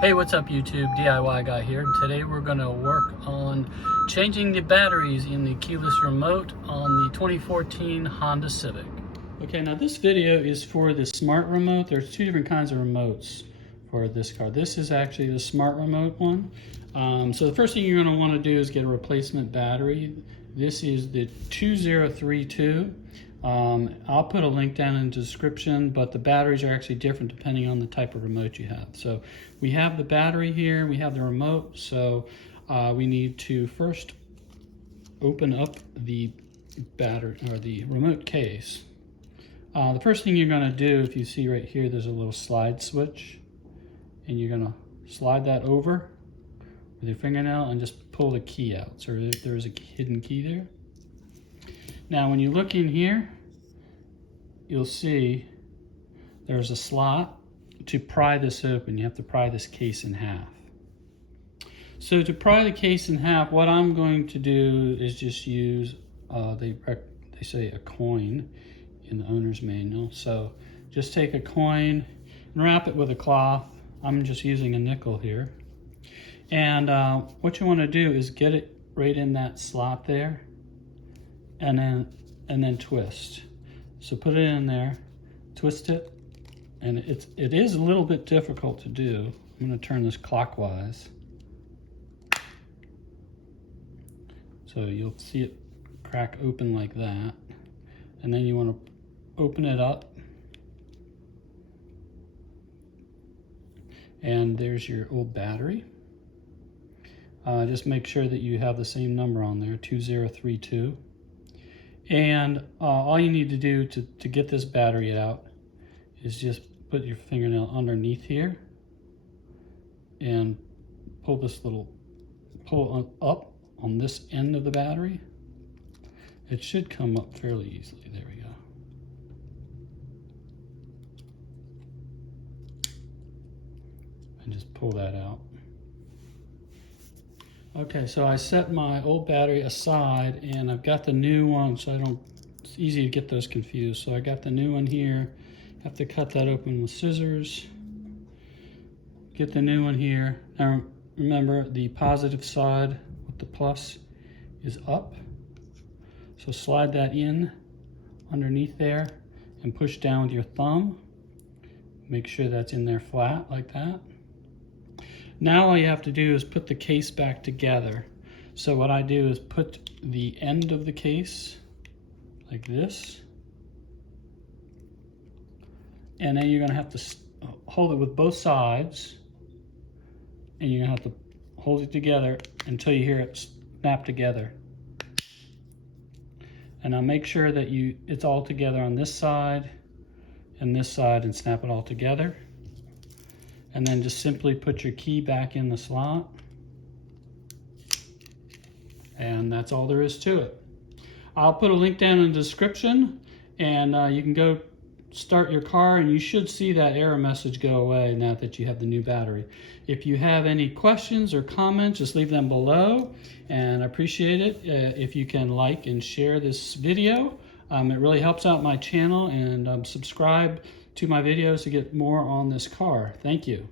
Hey, what's up YouTube? DIY guy here, and today we're going to work on changing the batteries in the keyless remote on the 2014 Honda Civic. Okay, now this video is for the smart remote. There's two different kinds of remotes for this car. This is actually the smart remote one. So the first thing you're going to want to do is get a replacement battery. This is the 2032. I'll put a link down in the description, but the batteries are actually different depending on the type of remote you have. So we have the battery here, we have the remote, so we need to first open up the battery or the remote case. The first thing you're going to do, if you see right here, there's a little slide switch, and you're going to slide that over with your fingernail and just pull the key out. So there's a hidden key there. Now when you look in here, you'll see there's a slot. To pry this open, you have to pry this case in half. So to pry the case in half, what I'm going to do is just use, they say a coin in the owner's manual. So just take a coin and wrap it with a cloth. I'm just using a nickel here. And what you want to do is get it right in that slot there, and then twist. So put it in there, twist it, and it is a little bit difficult to do. I'm going to turn this clockwise. So you'll see it crack open like that. And then you want to open it up. And there's your old battery. Just make sure that you have the same number on there, 2032. And all you need to do to get this battery out is just put your fingernail underneath here and pull up on this end of the battery. It should come up fairly easily. There we go. And just pull that out. Okay, so I set my old battery aside and I've got the new one, so it's easy to get those confused. So I got the new one here. Have to cut that open with scissors. Get the new one here. Now remember, the positive side with the plus is up. So slide that in underneath there and push down with your thumb. Make sure that's in there flat like that. Now all you have to do is put the case back together. So what I do is put the end of the case like this. And then you're going to have to hold it with both sides. And you're going to have to hold it together until you hear it snap together. And now make sure that it's all together on this side and snap it all together. And then just simply put your key back in the slot. And that's all there is to it. I'll put a link down in the description, and you can go start your car and you should see that error message go away now that you have the new battery. If you have any questions or comments, just leave them below, and I appreciate it if you can like and share this video. It really helps out my channel, and subscribe to my videos to get more on this car. Thank you.